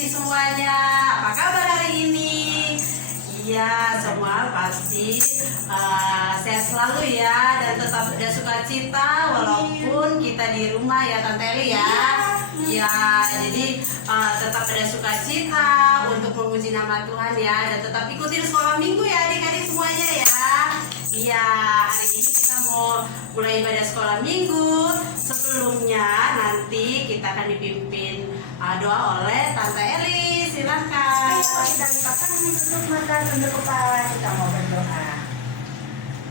adik-adik semuanya, apa kabar hari ini? Iya, semua pasti sehat selalu ya, dan tetap ada sukacita walaupun kita di rumah ya Tante Eli ya. Ya, jadi tetap ada sukacita untuk memuji nama Tuhan ya, dan tetap ikutin sekolah minggu ya adik-adik semuanya ya. Iya, hari ini kita mau mulai ibadah sekolah minggu. Sebelumnya nanti kita akan dipimpin doa oleh Tante Eli. Silakan. Ayo kita limpahkan tutup mata, tunduk kepala, kita mau berdoa.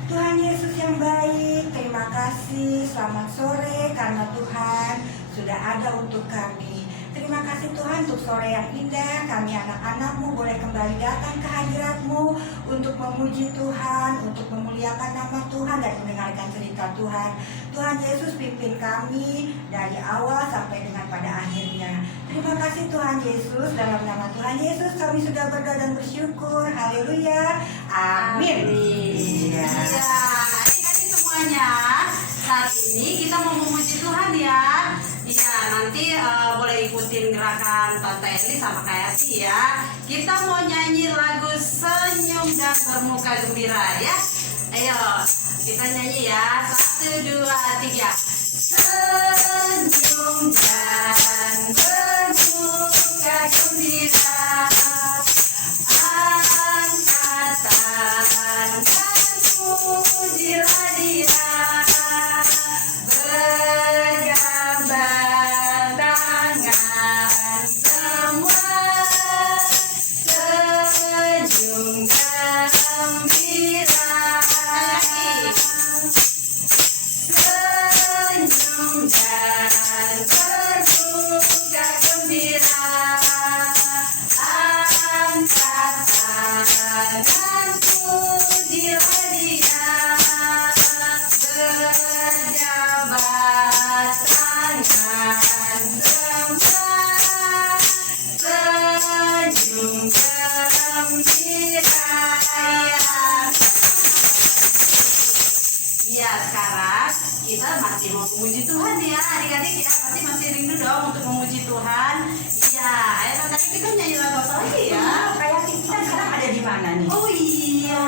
Tuhan Yesus yang baik, terima kasih, selamat sore karena Tuhan sudah ada untuk kami. Terima kasih Tuhan untuk sore yang indah, kami anak-anak-Mu boleh kembali datang ke hadirat-Mu untuk memuji Tuhan, untuk memuliakan nama Tuhan dan mendengarkan cerita Tuhan. Tuhan Yesus pimpin kami dari awal sampai dengan pada akhirnya. Terima kasih Tuhan Yesus, dalam nama Tuhan Yesus kami sudah berdoa dan bersyukur. Haleluya. Amin. Ya, adik-adik semuanya, saat ini kita mau memuji Tuhan ya. Iya, nanti boleh ikutin gerakan Tante Eli sama kayak Ati ya. Kita mau nyanyi lagu Senyum dan Bermuka Gembira ya. Ayo, kita nyanyi ya. 1, 2, 3. Senyum dan bermuka gembira, angkat tangan dan pujilah Dia. Bergambar tangan semua, senyum gembira. Senyum dan bermuka gembira, angkat tangan dan pujilah Dia. Berjabat tangan semua, senyum gembira. Ya, sekarang kita masih mau memuji Tuhan ya adik-adik ya. Pasti masih rindu dong untuk memuji Tuhan. Iya, ayo tadi kita nyanyi lagu apa lagi ya? Kayak kita sekarang ada di mana nih? Oh iya,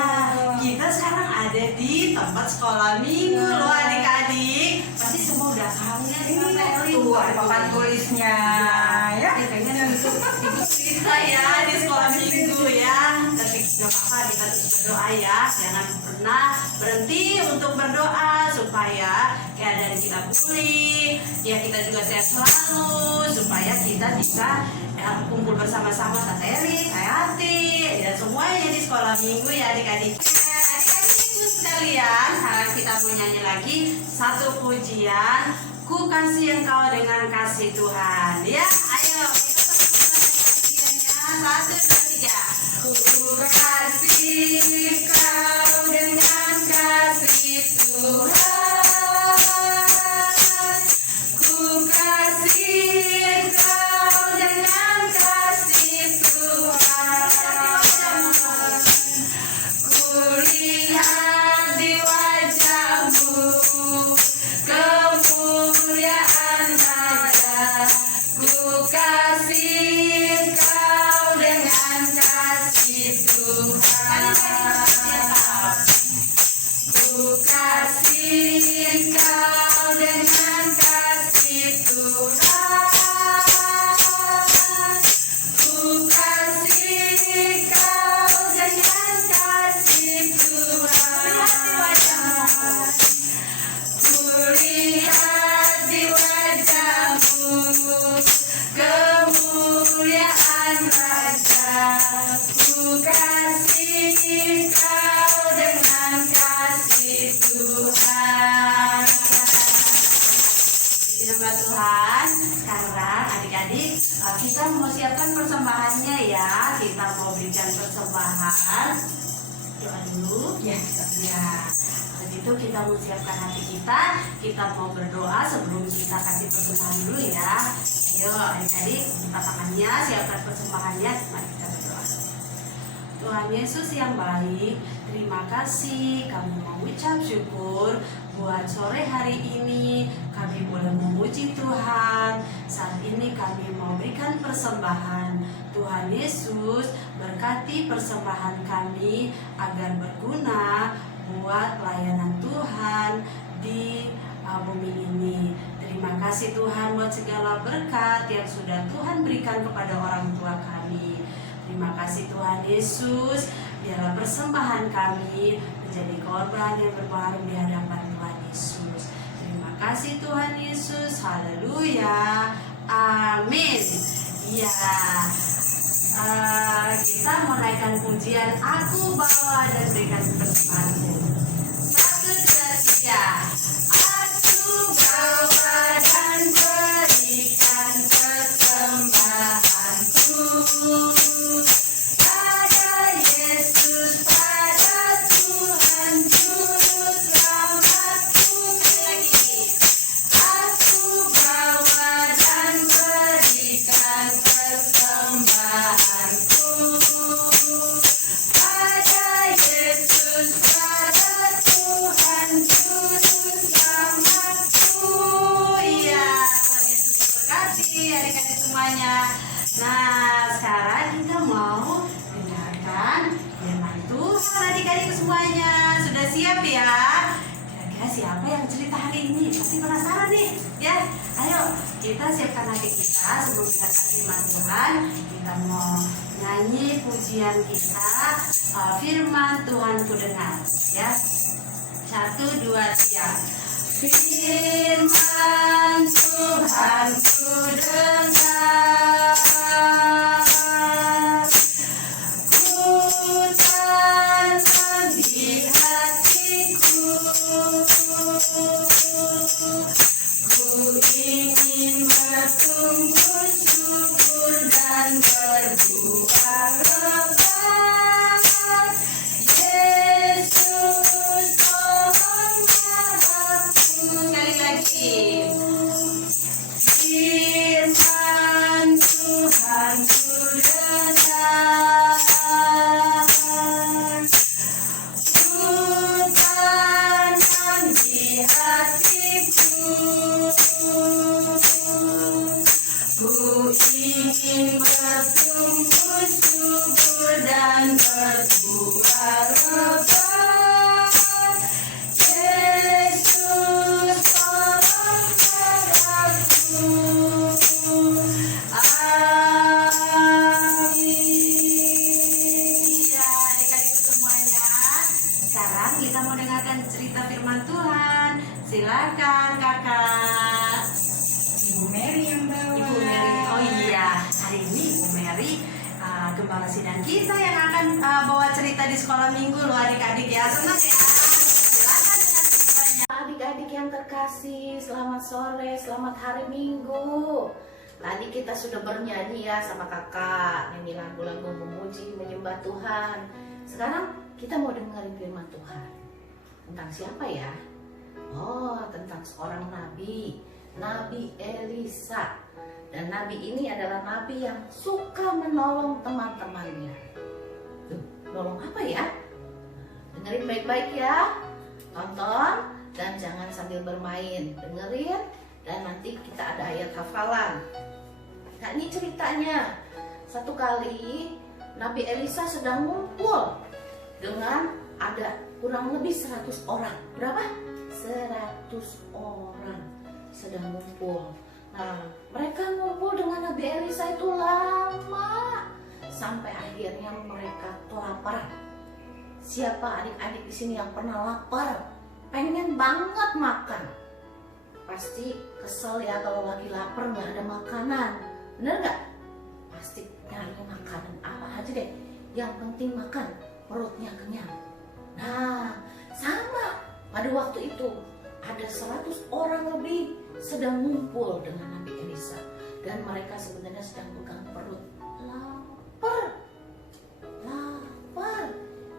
kita sekarang ada di tempat sekolah minggu loh adik-adik. Pasti semua udah kangen sama Eli. Tuh ada papan tulisnya ya. Dia pengen ikut kita ya di sekolah minggu ya. Tapi gak apa-apa, kita terus berdoa ya. Jangan pernah berhenti untuk berdoa supaya keadaan kita pulih, ya kita juga sehat selalu, supaya kita bisa kumpul bersama-sama Tante Eli, Hayati, dan semuanya di sekolah minggu ya adik-adik. Adik-adik sekalian, sekarang kita mau nyanyi lagi satu pujian, Ku Kasih Engkau Dengan Kasih Tuhan. Ya, ayo kita pujiannya 1, 2, 3. Ku kasih Engkau dengan kasih Tuhan, ku kasih Engkau dengan kasih Tuhan. Ku lihat di wajah-Mu kemuliaan Raja. Ku kasih Engkau dengan kasih Tuhan. Ku kasih Engkau dengan kasih Tuhan. Ku kasih Engkau dengan kasih Tuhan. Ku lihat di wajah-Mu kemuliaan Raja. Ku kasih Engkau dengan kasih Tuhan. Di nama Tuhan, sekarang adik-adik kita mau siapkan persembahannya ya. Kita mau berikan persembahan. Doa dulu Ya. ya. Begitu kita mau siapkan hati kita mau berdoa sebelum kita kasih persembahan dulu ya. Ayo adik-adik, buka tangannya, siapkan persembahannya, mari kita berdoa. Tuhan Yesus yang baik, terima kasih kami mengucap syukur buat sore hari ini kami boleh memuji Tuhan. Saat ini kami mau berikan persembahan. Tuhan Yesus berkati persembahan kami agar berguna buat pelayanan Tuhan di bumi ini. Terima kasih Tuhan buat segala berkat yang sudah Tuhan berikan kepada orang tua kami. Terima kasih Tuhan Yesus, biarlah persembahan kami menjadi korban yang berbahagia di hadapan Tuhan Yesus. Terima kasih Tuhan Yesus, haleluya, amin. Ya, kita mau naikkan pujian Aku Bawa dan Berikan Persembahanku. 1, 2, 3. Aku bawa dan berikan persembahanku pada Yesus, pada Tuhan Juru Selamatku. Lagi, aku bawa dan berikan persembahanku pada Yesus, pada Tuhan Juru Selamatku. Iya, Tuhan Yesus berkati adik-adik semuanya. Nah, sekarang kita mau dengarkan firman Tuhan adik-adik semuanya. Sudah siap ya? Kira-kira siapa yang cerita hari ini? Pasti penasaran nih, ya? Ayo, kita siapkan hati kita sebelum mendengarkan firman Tuhan. Kita mau nyanyi pujian kita, firman Tuhan ku dengar, ya. 1, 2, 3. Firman Tuhan ku dengar, ku tanam di hatiku, ku ingin bertumbuh subur dan berbuah lebat. Yesus tolong aku. Sekali lagi. Firman Tuhan ku dengar, ku tanam di hatiku, ku ingin bertumbuh subur dan berbuah lebat. Yesus tolong aku. Amin. Ya, adik-adik semuanya. Sekarang kita mau dengarkan cerita firman Tuhan. Silakan kakak. Ibu Mary yang bawa. Ibu Mary, oh iya, hari ini Ibu Mary gembala sidang kita yang akan bawa cerita di sekolah minggu loh adik-adik ya. Senang ya? Silakan dengan ceritanya. Adik-adik yang terkasih, selamat sore, selamat hari Minggu. Tadi kita sudah bernyanyi ya sama kakak, nyanyi lagu-lagu memuji, menyembah Tuhan. Sekarang kita mau dengerin firman Tuhan. Tentang siapa ya? Oh, tentang seorang nabi, Nabi Elisa. Dan nabi ini adalah nabi yang suka menolong teman-temannya. Tuh, nolong apa ya? Dengerin baik-baik ya. Tonton dan jangan sambil bermain. Dengerin dan nanti kita ada ayat hafalan. Nah, ini ceritanya. Satu kali Nabi Elisa sedang ngumpul dengan ada kurang lebih 100 orang. Berapa? 100 orang sedang ngumpul. Nah, mereka ngumpul dengan Nabi Elisa itu lama sampai akhirnya mereka kelaparan. Siapa adik-adik di sini yang pernah lapar? Pengen banget makan. Pasti kesel ya kalau lagi lapar nggak ada makanan. Bener nggak? Pasti nyari makanan apa aja deh. Yang penting makan, perutnya kenyang. Nah, sama pada waktu itu ada 100 orang lebih sedang ngumpul dengan Nabi Elisa. Dan mereka sebenarnya sedang pegang perut. Lapar. Lapar.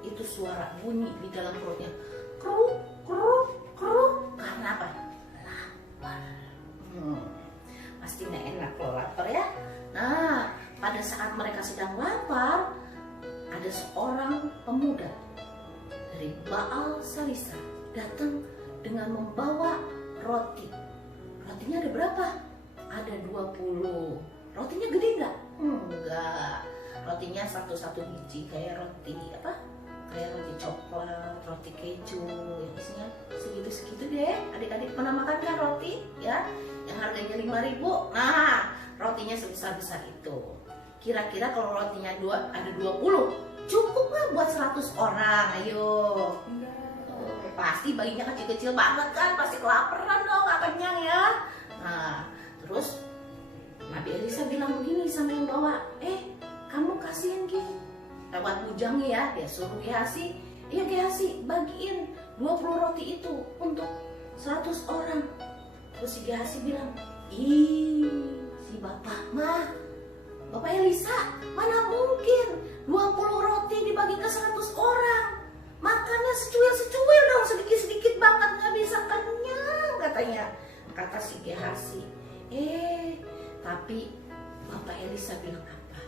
Itu suara bunyi di dalam perutnya. Kruk, kruk, kruk. Karena apa? Lapar. Pasti nggak enak kalau lapar ya. Nah, pada saat mereka sedang lapar, ada seorang pemuda dari Baal Salisa datang dengan membawa roti. Rotinya ada berapa? Ada 20. Rotinya gede nggak? Enggak. Rotinya satu-satu biji kayak roti apa? Kayak roti coklat, roti keju, yang isinya segitu-segitu deh. Adik-adik pernah makan kan roti ya? Yang harganya 5.000. Nah, rotinya sebesar-besar itu. Kira-kira kalau rotinya ada 20, cukup nggak buat 100 orang? Ayo. Pasti baginya kecil-kecil banget kan, pasti kelaparan dong, nggak kenyang ya. Nah, terus Nabi Elisa bilang begini sama yang bawa, kamu kasihin gini lewat bujangnya ya, dia suruh Gehazi, Gehazi bagiin 20 roti itu untuk 100 orang. Terus si Gehazi bilang, si Bapak Elisa, mana mungkin 20 roti dibagi ke 100 orang. Makannya secuil-secuil dong, sedikit-sedikit banget, nggak bisa kenyang katanya. Kata si Gehazi, tapi Bapak Elisa bilang apa?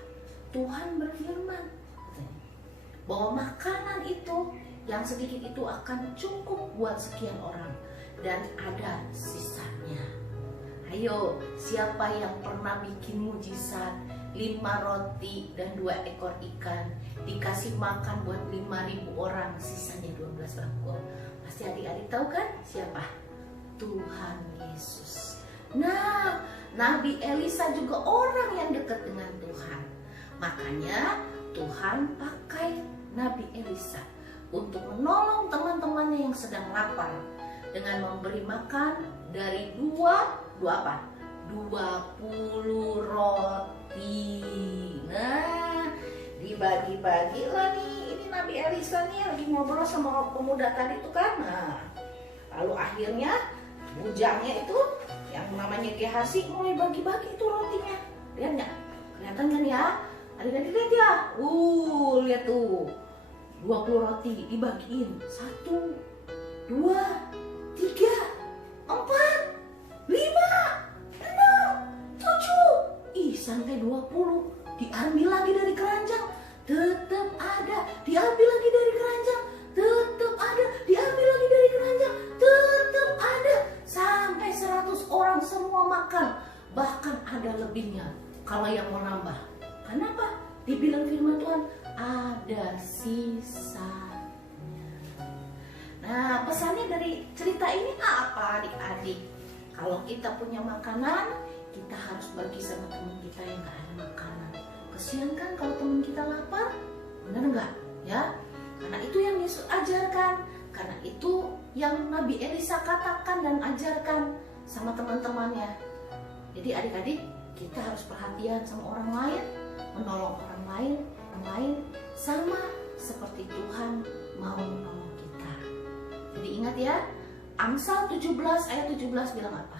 Tuhan berfirman bahwa makanan itu yang sedikit itu akan cukup buat sekian orang dan ada sisanya. Ayo, siapa yang pernah bikin mujizat 5 roti dan 2 ekor ikan dikasih makan buat 5.000 orang, sisanya 12 bangkok? Pasti adik-adik tahu kan siapa? Tuhan Yesus. Nah, Nabi Elisa juga orang yang dekat dengan Tuhan. Makanya Tuhan pakai Nabi Elisa untuk menolong teman-temannya yang sedang lapar dengan memberi makan dari 20 roti. Nah, dibagi-bagilah nih. Ini Nabi Elisa nih lagi ngobrol sama pemuda tadi tuh kan. Nah, lalu akhirnya bujangnya itu yang namanya Gehazi mulai bagi-bagi itu rotinya. Lihat nggak? Kelihatan kan ya? Adik-adik lihat ya. Lihat tuh. 20 roti dibagiin. 1, 2, 3, 4, 5, 6, 7. Sampai 20. Diambil lagi dari keranjang. Tetap ada. Diambil lagi dari keranjang. Tetap ada. Diambil lagi dari keranjang. Tetap ada. Sampai 100 orang semua makan. Bahkan ada lebihnya. Kalau yang mau nambah. Kenapa? Dibilang firman Tuhan, ada sisanya. Nah, pesannya dari cerita ini apa adik-adik? Kalau kita punya makanan, kita harus bagi sama teman kita yang gak ada makanan. Kesian kan kalau teman kita lapar? Benar nggak? Ya, karena itu yang Yesus ajarkan. Karena itu yang Nabi Elisa katakan dan ajarkan sama teman-temannya. Jadi adik-adik, kita harus perhatian sama orang lain, menolong orang lain sama seperti Tuhan mau menolong kita. Jadi ingat ya, Amsal 17 ayat 17 bilang apa?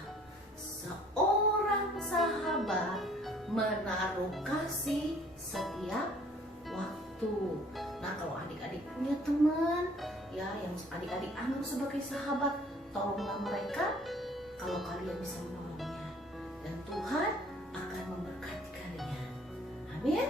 Seorang sahabat menaruh kasih setiap waktu. Nah, kalau adik-adik punya teman ya yang adik-adik anggap sebagai sahabat, tolonglah mereka kalau kalian bisa menolongnya. Dan Tuhan akan memberkati kalian. Amin.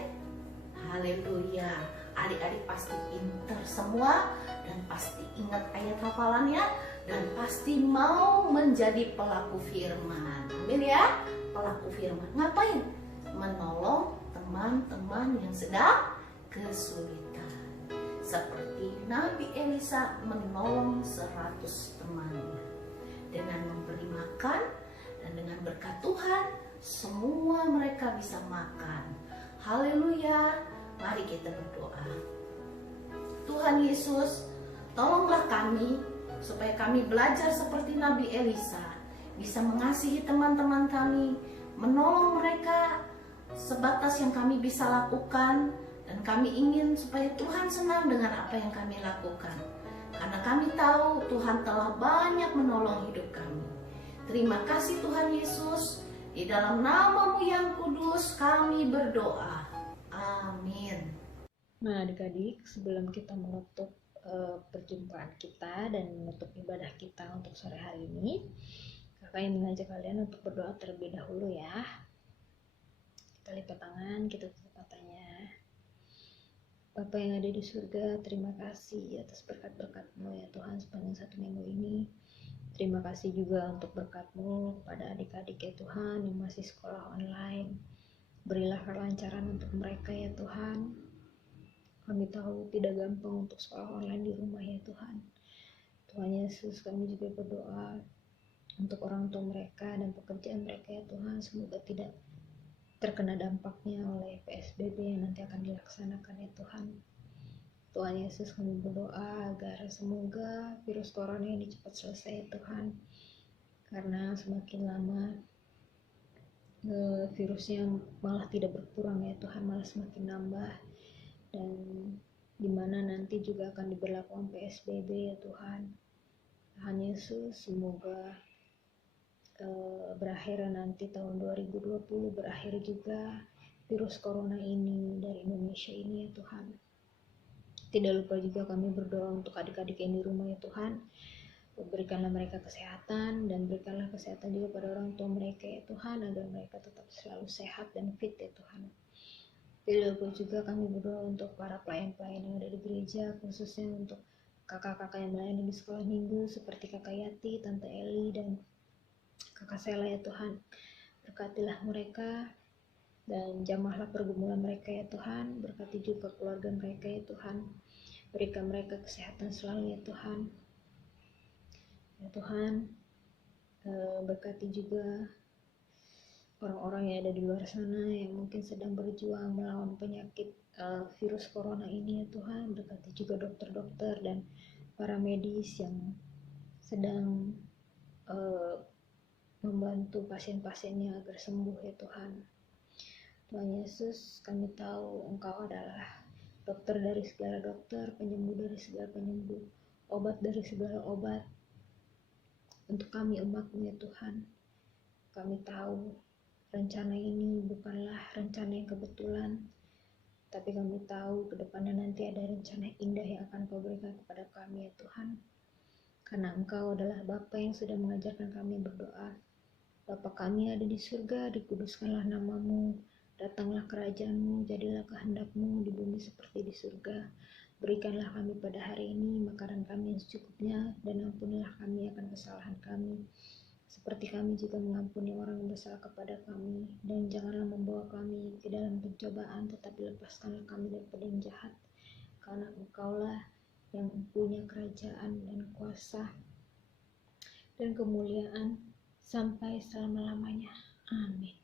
Haleluya. Adik-adik pasti pintar semua dan pasti ingat ayat hafalannya dan pasti mau menjadi pelaku firman. Amin ya. Pelaku firman. Ngapain? Menolong teman-teman yang sedang kesulitan. Seperti Nabi Elisa menolong 100 temannya. Dengan memberi makan dan dengan berkat Tuhan, semua mereka bisa makan. Haleluya. Mari kita berdoa. Tuhan Yesus, tolonglah kami supaya kami belajar seperti Nabi Elisa, bisa mengasihi teman-teman kami, menolong mereka sebatas yang kami bisa lakukan, dan kami ingin supaya Tuhan senang dengan apa yang kami lakukan. Karena kami tahu Tuhan telah banyak menolong hidup kami. Terima kasih Tuhan Yesus, di dalam nama-Mu yang kudus kami berdoa. Amin. Nah adik-adik, sebelum kita menutup perjumpaan kita dan menutup ibadah kita untuk sore hari ini, kakak ingin mengajak kalian untuk berdoa terlebih dahulu ya. Kita lipat tangan, kita tutup matanya. Bapa yang ada di surga, terima kasih atas berkat-berkat-Mu ya Tuhan sepanjang 1 minggu ini. Terima kasih juga untuk berkat-Mu pada adik-adik ya Tuhan yang masih sekolah online. Berilah kelancaran untuk mereka ya Tuhan. Kami tahu tidak gampang untuk sekolah online di rumah ya Tuhan. Tuhan Yesus, kami juga berdoa untuk orang tua mereka dan pekerjaan mereka ya Tuhan, semoga tidak terkena dampaknya oleh PSBB yang nanti akan dilaksanakan ya Tuhan. Tuhan Yesus, kami berdoa agar semoga virus corona ini cepat selesai ya Tuhan, karena semakin lama virusnya malah tidak berkurang ya Tuhan, malah semakin nambah, dan dimana nanti juga akan diberlakukan PSBB ya Tuhan. Tuhan Yesus, semoga berakhir nanti tahun 2020, berakhir juga virus corona ini dari Indonesia ini ya Tuhan. Tidak lupa juga kami berdoa untuk adik-adik yang di rumah ya Tuhan. Berikanlah mereka kesehatan dan berikanlah kesehatan juga pada orang tua mereka ya Tuhan, agar mereka tetap selalu sehat dan fit ya Tuhan. Tidak lupa juga kami berdoa untuk para pelayan-pelayan yang ada di gereja, khususnya untuk kakak-kakak yang melayani di sekolah minggu seperti Kakak Yati, Tante Eli, dan Kakak Sela ya Tuhan. Berkatilah mereka dan jamahlah pergumulan mereka ya Tuhan. Berkati juga keluarga mereka ya Tuhan. Berikan mereka kesehatan selalu ya Tuhan. Ya Tuhan, berkati juga orang-orang yang ada di luar sana yang mungkin sedang berjuang melawan penyakit virus corona ini ya Tuhan. Berkati juga dokter-dokter dan para medis yang sedang membantu pasien-pasiennya agar sembuh ya Tuhan. Tuhan Yesus, kami tahu Engkau adalah dokter dari segala dokter, penyembuh dari segala penyembuh, obat dari segala obat. Untuk kami umat-Mu ya Tuhan, kami tahu rencana ini bukanlah rencana yang kebetulan, tapi kami tahu ke depannya nanti ada rencana indah yang akan Kau berikan kepada kami ya Tuhan. Karena Engkau adalah Bapa yang sudah mengajarkan kami berdoa. Bapa kami ada di surga, dikuduskanlah nama-Mu, datanglah kerajaan-Mu, jadilah kehendak-Mu di bumi seperti di surga. Berikanlah kami pada hari ini makanan kami yang secukupnya, dan ampunilah kami akan kesalahan kami, seperti kami juga mengampuni orang yang bersalah kepada kami. Dan janganlah membawa kami ke dalam pencobaan, tetapi lepaskanlah kami daripada yang jahat, karena Engkaulah yang punya kerajaan dan kuasa dan kemuliaan sampai selama-lamanya. Amin.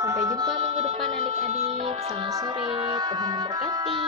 Sampai jumpa minggu depan adik-adik. Selamat sore, Tuhan memberkati.